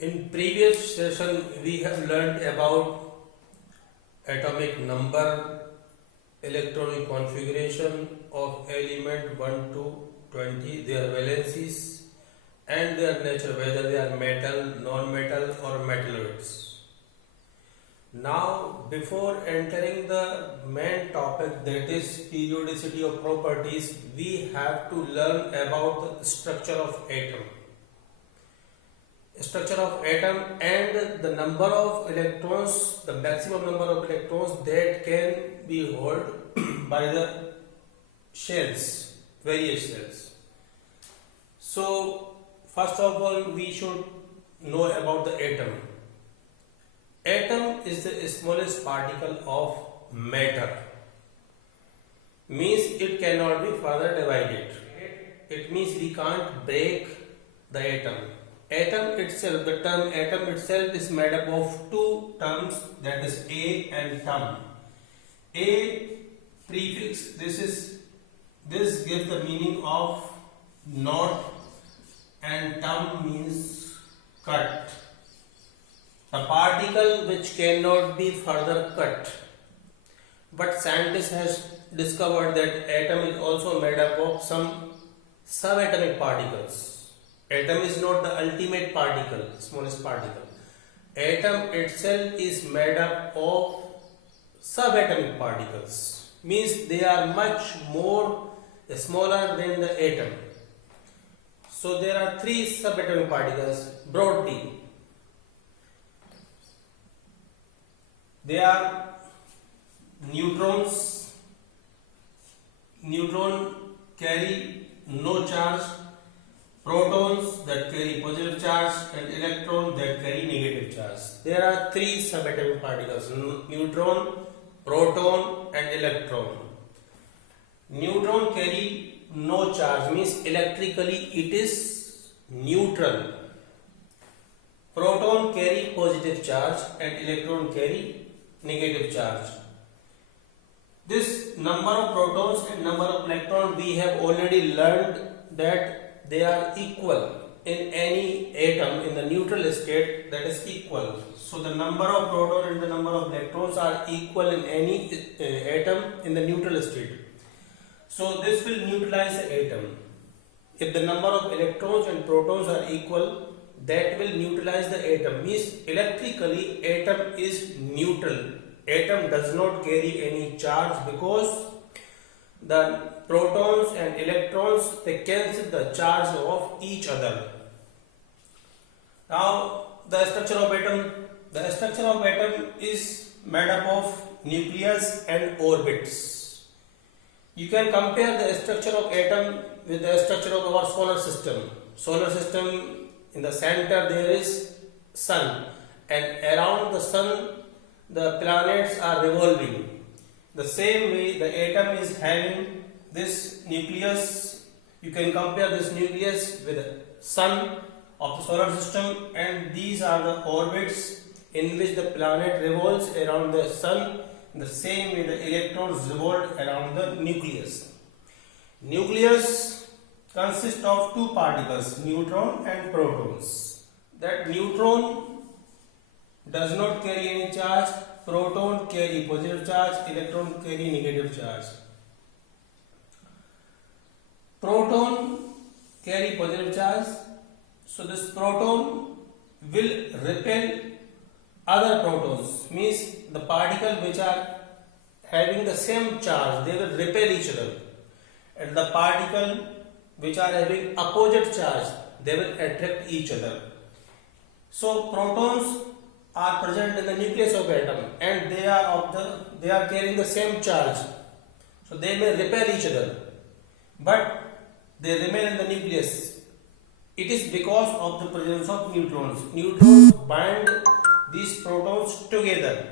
In previous session, we have learned about atomic number, electronic configuration of element 1 to 20, their valencies and their nature, whether they are metal, non-metal or metalloids. Now, before entering the main topic, that is periodicity of properties, we have to learn about the structure of atom. Structure of atom and the number of electrons, the maximum number of electrons that can be held by the shells, various shells. So, first of all, we should know about the atom. Atom is the smallest particle of matter. Means it cannot be further divided. It means we can't break the atom. Atom itself, the term atom itself is made up of two terms, that is A and term. A prefix, this gives the meaning of knot, and term means cut. A particle which cannot be further cut. But scientists has discovered that atom is also made up of some subatomic particles. Atom is not the ultimate particle, smallest particle. Atom itself is made up of subatomic particles. Means they are much more smaller than the atom. So there are three subatomic particles broadly. They are neutrons. Neutron carry no charge. Protons that carry positive charge and electrons that carry negative charge. There are three subatomic particles: neutron, proton and electron. Neutron carry no charge, means electrically it is neutral. Proton carry positive charge and electron carry negative charge. This number of protons and number of electrons, we have already learned that they are equal in any atom in the neutral state, that is equal. So the number of protons and the number of electrons are equal in any atom in the neutral state. So this will neutralize the atom. If the number of electrons and protons are equal, that will neutralize the atom. Means electrically atom is neutral. Atom does not carry any charge because the protons and electrons, they cancel the charge of each other. Now the structure of atom. The structure of atom is made up of nucleus and orbits. You can compare the structure of atom with the structure of our solar system. Solar system, in the center there is sun, and around the sun the planets are revolving. The same way the atom is having this nucleus. You can compare this nucleus with the sun of the solar system, and these are the orbits in which the planet revolves around the sun. In the same way the electrons revolve around the nucleus. Nucleus consists of two particles, neutron and protons. That neutron does not carry any charge, proton carry positive charge, electron carry negative charge. Proton carry positive charge, so this proton will repel other protons, means the particles which are having the same charge, they will repel each other, and the particles which are having opposite charge, they will attract each other. So protons are present in the nucleus of atom, and they are carrying the same charge, so they may repel each other, but they remain in the nucleus. It is because of the presence of neutrons. Neutrons bind these protons together.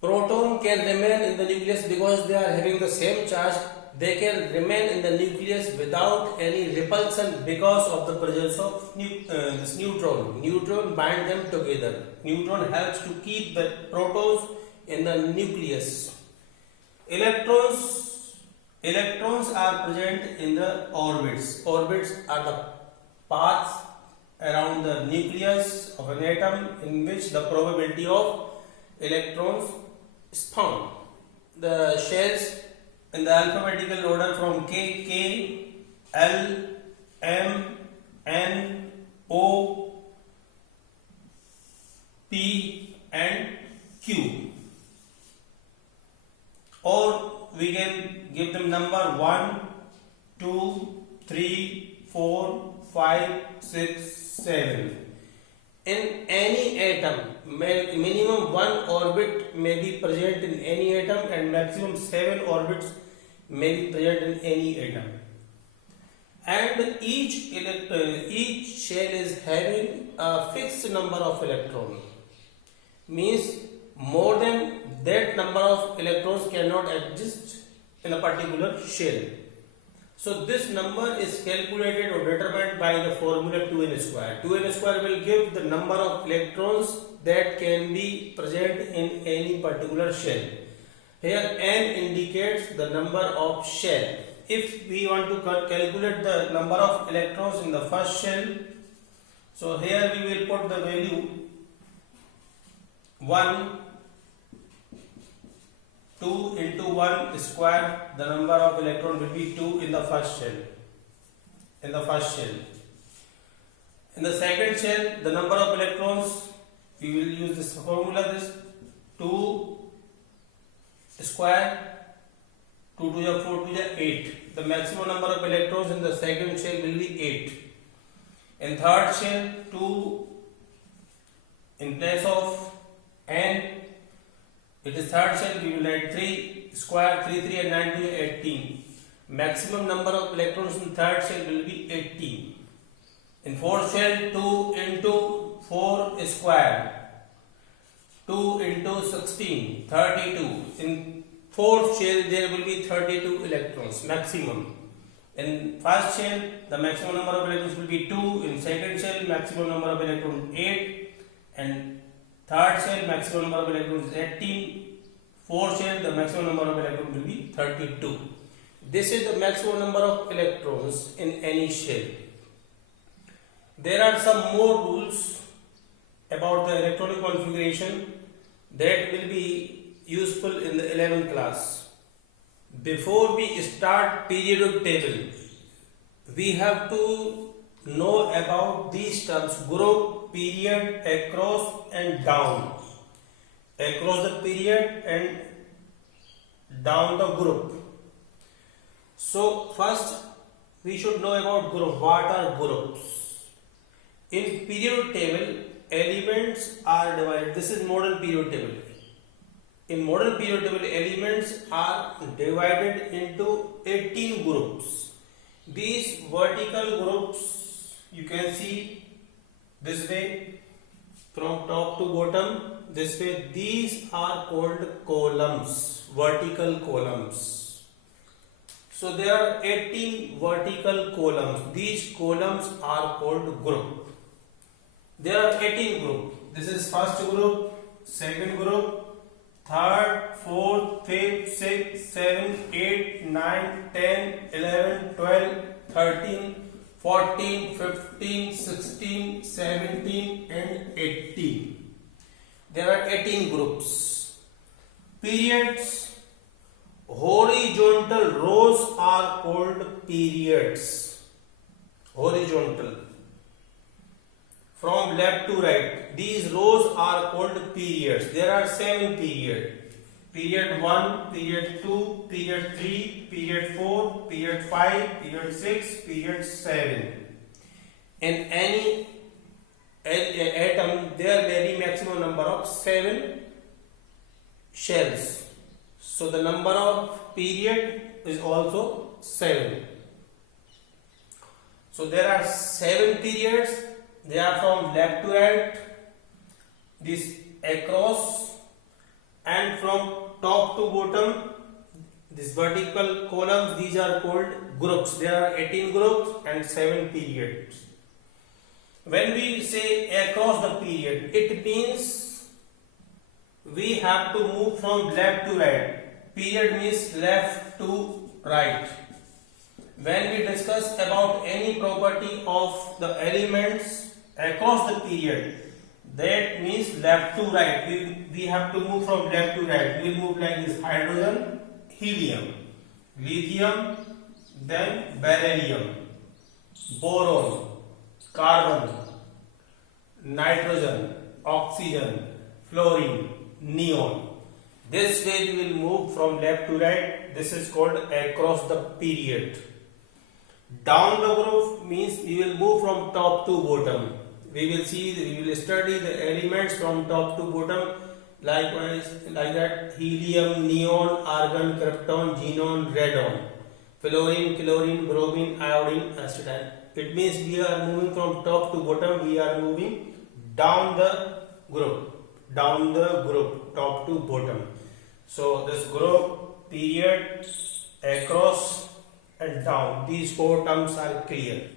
Proton can remain in the nucleus because they are having the same charge. They can remain in the nucleus without any repulsion because of the presence of this neutron. Neutron bind them together. Neutron helps to keep the protons in the nucleus. Electrons are present in the orbits. Orbits are the paths around the nucleus of an atom in which the probability of electrons is found. The shells in the alphabetical order from K, L, M, N, O, P and Q, or we can give them number 1, 2, 3, 4, 5, 6, 7. In any atom, minimum 1 orbit may be present in any atom and maximum 7 orbits may be present in any atom. And each shell is having a fixed number of electrons. Means more than that number of electrons cannot exist in a particular shell. So this number is calculated or determined by the formula 2n square. 2n square will give the number of electrons that can be present in any particular shell. Here n indicates the number of shell. If we want to calculate the number of electrons in the first shell, so here we will put the value 1, 2 into 1 square, the number of electrons will be 2 in the first shell. In the second shell, the number of electrons, we will use this formula, this 2 square, 2 to the 4 to the 8. The maximum number of electrons in the second shell will be 8. In third shell, 2 in place of n, it is third shell, we will add 3 square, 3 3 and 9 to 18. Maximum number of electrons in third shell will be 18. In fourth shell, 2 into 4 square, 2 into 16, 32. In fourth shell, there will be 32 electrons maximum. In first shell, the maximum number of electrons will be 2. In second shell, maximum number of electrons 8. And third shell, maximum number of electrons is 18. Fourth shell, the maximum number of electrons will be 32. This is the maximum number of electrons in any shell. There are some more rules about the electronic configuration that will be useful in the 11th class. Before we start periodic table, we have to know about these terms: group, period, across and down. Across the period and down the group. So first we should know about group. What are groups? In periodic table, elements are divided. This is modern periodic table. In modern periodic table, elements are divided into 18 groups. These vertical groups you can see this way from top to bottom, this way. These are called columns, vertical columns. So there are 18 vertical columns. These columns are called group. There are 18 groups. This is first group, second group, third, fourth, fifth, sixth, seventh, 8, 9, 10, 11, 12, 13, 14, 15, 16, 17 and 18. There are 18 groups. Periods. Horizontal rows are called periods. Horizontal. From left to right, these rows are called periods. There are 7 periods. Period 1, period 2, period 3, period 4, period 5, period 6, period 7. In any atom, there may be maximum number of 7 shells. So the number of period is also 7. So there are 7 periods. They are from left to right, this across, and from top to bottom, this vertical columns. These are called groups. There are 18 groups and 7 periods. When we say across the period, it means we have to move from left to right. Period means left to right. When we discuss about any property of the elements, across the period. That means left to right. We have to move from left to right. We will move like this: hydrogen, helium, lithium, then beryllium, boron, carbon, nitrogen, oxygen, fluorine, neon. This way we will move from left to right. This is called across the period. Down the group means we will move from top to bottom. We will study the elements from top to bottom. Likewise, like that: helium, neon, argon, krypton, xenon, radon, fluorine, chlorine, bromine, iodine, acetylene. It means we are moving from top to bottom. We are moving down the group, top to bottom. So this group, period, across and down, these four terms are clear.